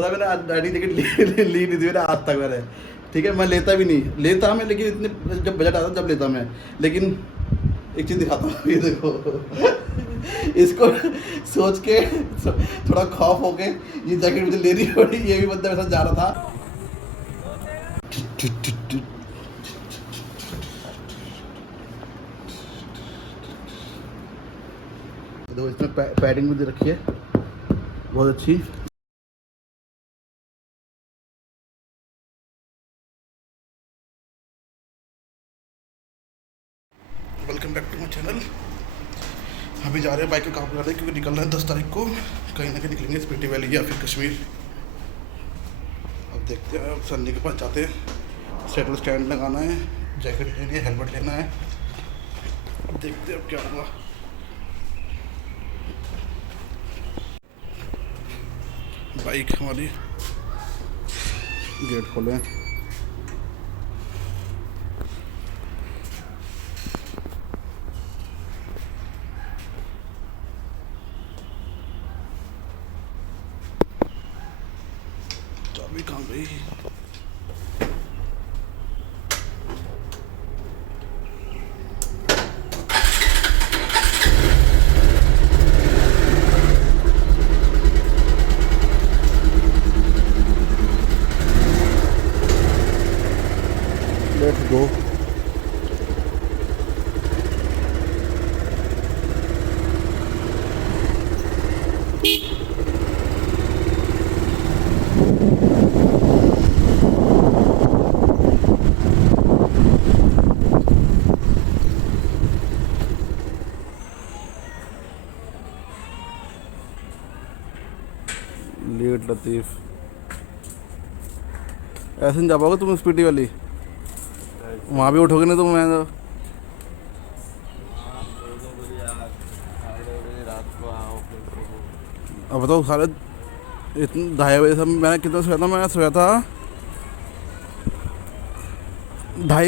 मैंने गाड़ी टिकट ली नहीं थी मैंने आज तक मैंने। ठीक है, मैं लेता भी नहीं, लेता मैं, लेकिन इतने जब बजट आता जब लेता मैं। लेकिन एक चीज़ दिखाता हूँ, ये देखो इसको सोच के थोड़ा खौफ हो के ये जैकेट मुझे लेनी पड़ी। ये भी बंदा मेरे साथ जा रहा था। देखो इसमें पैडिंग भी दे रखी है बहुत अच्छी। Welcome back to my channel. अभी जा रहे हैं बाइक का काम कर रहे हैं क्योंकि निकलना है 10 तारीख को। कहीं ना कहीं निकलेंगे, स्पीति वैली या फिर कश्मीर। अब देखते हैं, अब सन्नी के पास जाते हैं। साइकिल स्टैंड लगाना है, जैकेट लेनी है, हेलमेट लेना है। अब देखते हैं अब क्या होगा। बाइक हमारी, गेट खोलें। चाबी कहाँ गई? Let's go. लेट लतीफ, ऐसे नहीं जा पाओगे तुम स्पीति वाली। वहाँ भी उठोगे नहीं तो मैं तो अब बताओ सारे इतने 2:30 बजे सब। मैंने कितना सोया था? मैं सोया था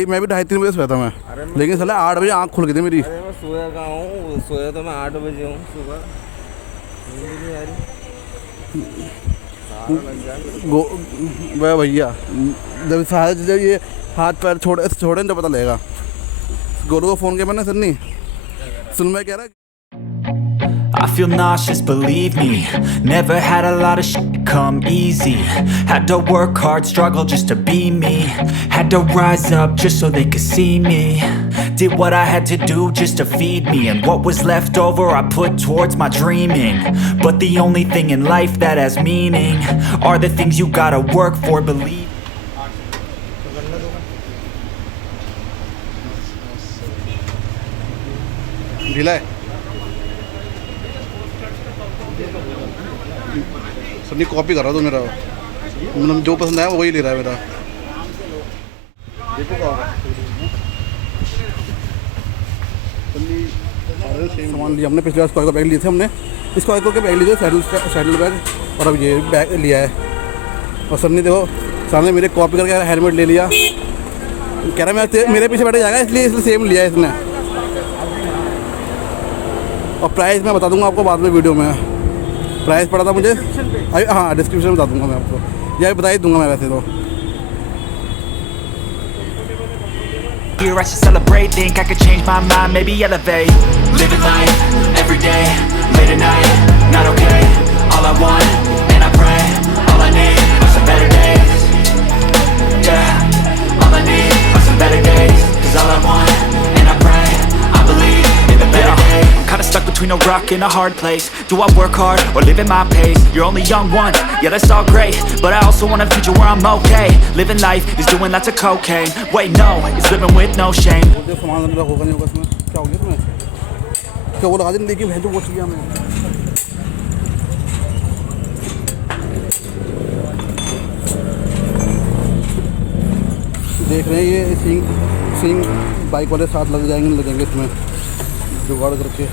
मैं भी 2:30-3 बजे सोया था मैं। लेकिन साले 8 बजे आँख खुल गई थी मेरी। अरे मैं सोया कहाँ हूँ, सोया तो मैं 8 बजे हूँ सुबह। नींद नहीं आ रही। वह भैया जब ये हाथ पैर छोड़े तो पता लगेगा। गोलू को फ़ोन किया मैंने, सन्नी सुन, मैं कह रहा I feel nauseous, believe me. Never had a lot of shit come easy. Had to work hard, struggle just to be me. Had to rise up just so they could see me. Did what I had to do just to feed me. And what was left over I put towards my dreaming. But the only thing in life that has meaning are the things you gotta work for, believe. ढीला है Sunny. Copy कर रहा तू मेरा, मतलब जो पसंद आया वही ले रहा है मेरा। सामान लिया हमने, पिछले बार स्क्वायर का बैग लिए थे हमने। स्क्वायर के बैग लिए थे, सैडल बैग, और अब ये बैग लिया है। और सन्नी देखो सामने मेरे कॉपी करके हेलमेट ले लिया। कह रहा मैं मेरे पीछे बैठे जाएगा, इसलिए सेम लिया है इसने। और प्राइस मैं बता दूंगा आपको बाद में वीडियो में। प्राइस पड़ा था मुझे अभी, हाँ डिस्क्रिप्शन में बता दूंगा मैं आपको, या बता ही दूंगा मैं वैसे तो। Here I should celebrate, think I could change my mind, maybe elevate. Living life, every day, late at night, not okay. All I want, and I pray, all I need are some better days. Yeah, all I need are some better days. Cause all I want, and I pray, I believe in the better days. I'm kinda stuck between a rock and a hard place. Do I work hard, or live at my pace? You're only young once, yeah that's all great. But I also want a future where I'm okay. Living life is doing lots of cocaine. Wait no, it's living with no shame. सामान होगा नहीं होगा इसमें, क्या हो गया तुम्हें? क्या वो लगा देने लेकिन भेजो वो चाहिए हमें। देख रहे हैं ये सिंग बाइक वाले साथ लगेंगे इसमें जुगाड़ करके।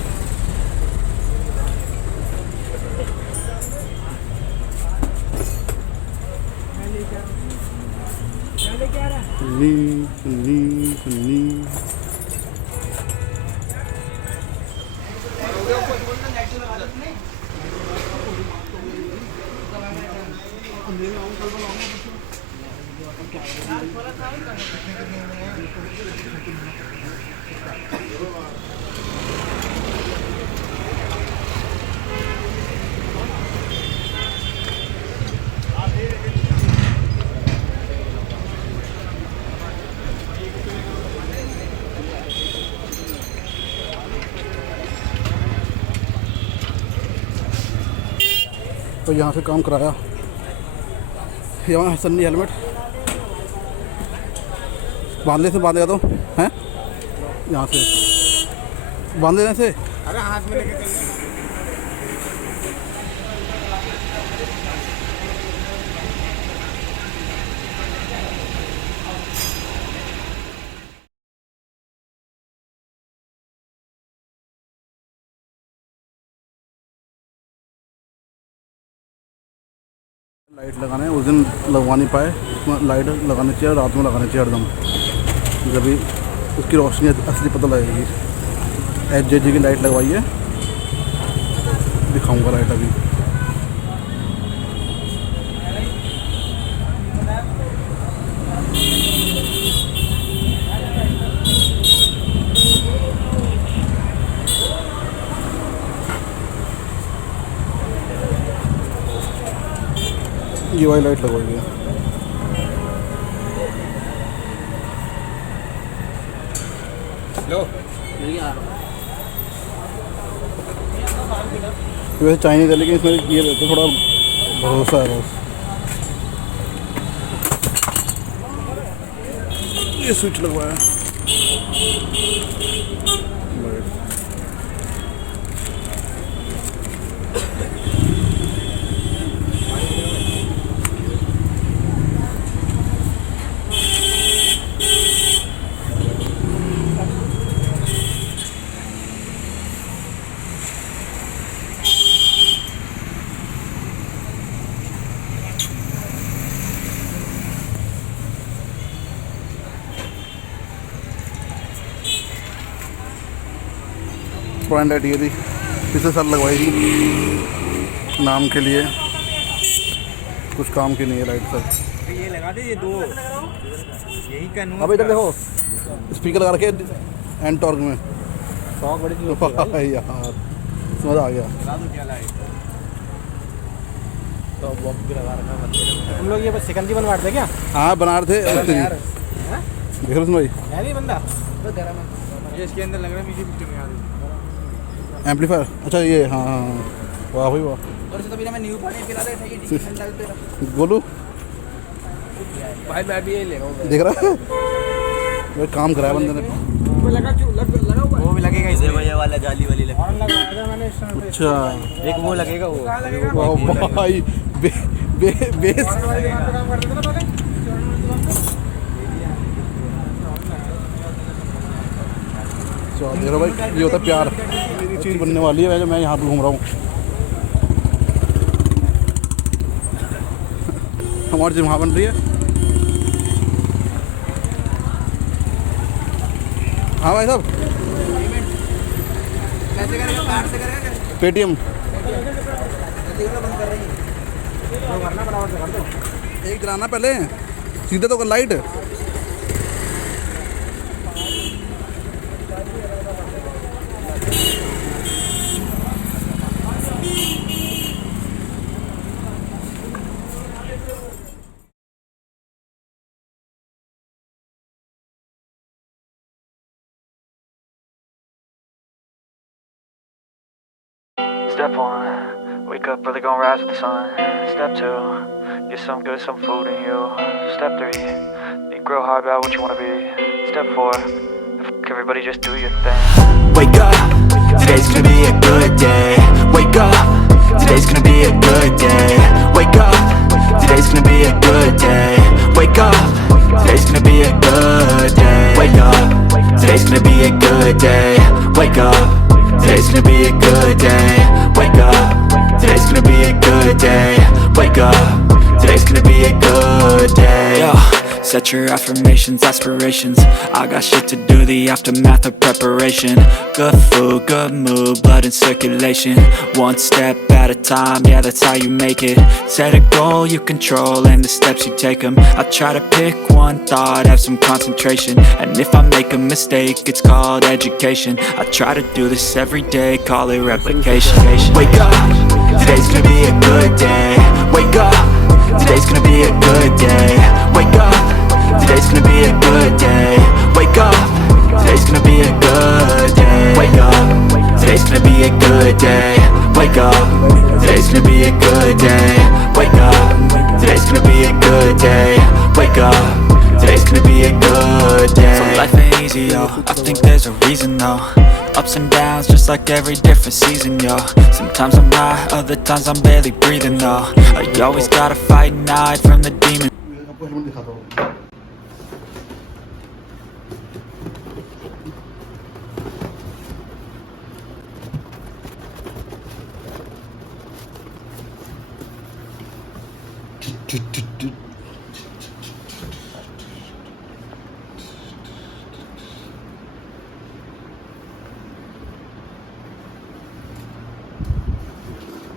तो यहाँ से काम कराया, यहाँ सन्नी हेलमेट बांधने से बांधेगा तो हैं, यहाँ से बांध देने से। अरे हाथ में लेके चल लाइट लगाना है, उस दिन लगवा नहीं पाए, उसमें लाइट लगानी चाहिए, रात में लगानी चाहिए एकदम, जब भी उसकी रोशनी असली पता लगेगी। HJG की लाइट लगवाई है, दिखाऊंगा लाइट अभी। ये वाली लाइट लगवाई है। लो वैसे चाइनीज है, लेकिन इसमें ये रहता थोड़ा भरोसा है बस। ये स्विच लगवाया पॉइंट लाइट ये थी, पिछले साल लगवाई थी नाम के लिए, कुछ काम की नहीं है लाइट सर। ये लगा दे, ये दो यही कानून। अब इधर देखो, स्पीकर लगा रखे एंड टॉर्क में, शौक बड़ी चीज यार मज़ा आ गया। तो बॉक्स भी लगा रखा है। हम लोग ये बस सिकंजी बनवा रहे थे क्या? हाँ बना रहे थे। देख रहे भाई यार ये बंदा तो गरम है, ये इसके अंदर लग रहा है, मुझे पिक्चर में आ रही एम्पलीफायर। अच्छा ये हाँ हाँ वाह भाई वाह। और से तो मैं न्यू पानी पिला रहे थे, ये डिसीजन डालते रहा गोलू भाई, मैं भी यही लेगा। देख रहा है वो काम कराया बंदे ने। वो लगा हुआ, वो भी लगेगा इसे, ये वाला जाली वाली लगा मैंने। अच्छा एक वो लगेगा, वो वाह भाई बेस देख रहा भाई, ये होता है प्यार। मेरी चीज़ बनने वाली है, मैं यहाँ पे घूम रहा हूँ। हमारी चीज़ वहाँ बन रही है। हाँ भाई साहब, कैसे करेगा, कार्ड से करेगा, पेटीएम बंद कर रही है तो करना बराबर से कर दो। एक गिराना पहले, सीधे तो कर light. Step 1, wake up early, gonna rise with the sun. Step 2, get some good, some food in you. Step 3, think real hard about what you wanna be. Step 4, fuck everybody, just do your thing. Wake up, today's gonna be a good day. Wake up, today's gonna be a good day. Wake up, today's gonna be a good day. Wake up, today's gonna be a good day. Wake up, today's gonna be a good day. Wake up. Today's gonna be a good day. Wake up. Today's gonna be a good day. Wake up. Today's gonna be a good day. Yo, set your affirmations, aspirations. I got shit to do, the aftermath of preparation. Good food, good mood, blood in circulation. One step back, at a time, yeah, that's how you make it. Set a goal you control and the steps you take them. I try to pick one thought, have some concentration, and if I make a mistake, it's called education. I try to do this every day, call it replication. Wake up, today's gonna be a good day. Wake up, today's gonna be a good day. Wake up, today's gonna be a good day. Wake up, today's gonna be a good day. Wake up, today's gonna be a good day. Wake up, today's gonna be a good day. Wake up, today's gonna be a good day. Wake up, today's gonna be a good day. So life ain't easy, yo, I think there's a reason though. Ups and downs, just like every different season, yo. Sometimes I'm high, other times I'm barely breathing, though. You always gotta fight and hide from the demon. आपको helmet दिखाता हूँ।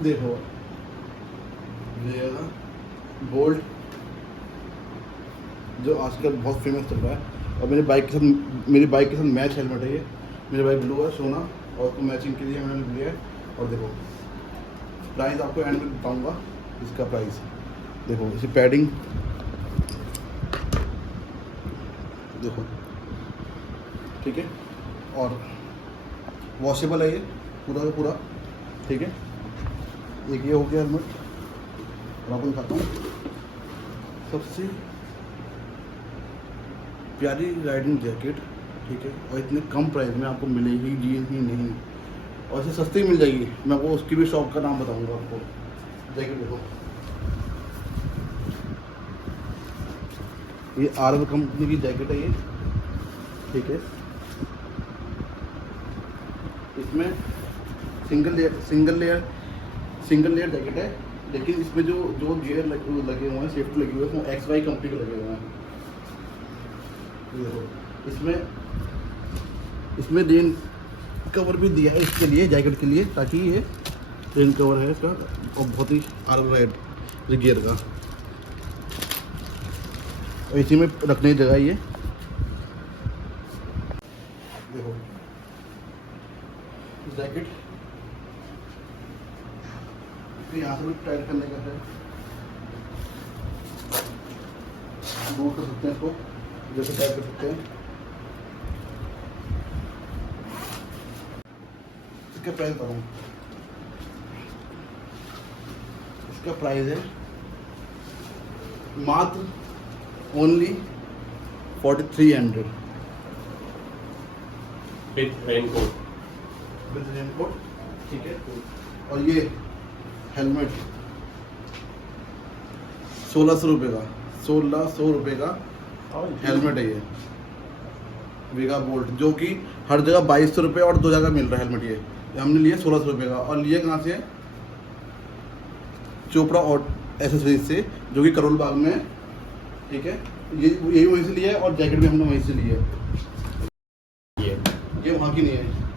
देखो वेगा gold जो आजकल बहुत famous चल रहा है, और मेरी बाइक के साथ मैच हेलमेट है ये। मेरी बाइक ब्लू है सोना, और उसको मैचिंग के लिए मैंने लिया है। और देखो प्राइस आपको एंड में बताऊंगा इसका प्राइस। देखो इसी पैडिंग देखो, ठीक है, और वॉशेबल है ये पूरा का पूरा, ठीक है। एक ये हो गया हेलमेट, और आपको दिखाता हूँ सबसे प्यारी राइडिंग जैकेट, ठीक है, और इतने कम प्राइस में आपको मिलेगी जी ही नहीं, और इसे सस्ती मिल जाएगी। मैं आपको उसकी भी शॉप का नाम बताऊंगा आपको। जैकेट देखो, ये आरव कंपनी की जैकेट है ये, ठीक है। इसमें सिंगल लेयर जैकेट है, लेकिन इसमें जो गियर लगे हुए हैं, सेफ्टी लगी हुई है, वो XY कंपनी के लगे हुए हैं। इसमें रेन कवर भी दिया है इसके लिए, जैकेट के लिए, ताकि ये रेन कवर है इसका, और बहुत ही आराम है गियर का। और इसी में रखने की जगह ये देखो जैकेट यहाँ से भी टाइट करने का है, दूर कर सकते हैं इसको, जैसे टाइट कर सकते हैं। इसका प्राइस बताऊँ, इसका प्राइस है मात्र ओनली 4300 विद रेनकोट, ठीक है। और ये हेलमेट 1600 रुपये का, 1600 रुपये का हेलमेट है ये वेगा बोल्ट, जो कि हर जगह 2200 रुपये और 2 जगह मिल रहा है हेलमेट। ये हमने लिया 1600 रुपये का, और लिए कहाँ से? चोपड़ा और एसेसरीज से, जो कि करोल बाग में है, ठीक है। यही वहीं से लिया है, और जैकेट भी हमने वहीं से ली है, ये वहाँ की नहीं है।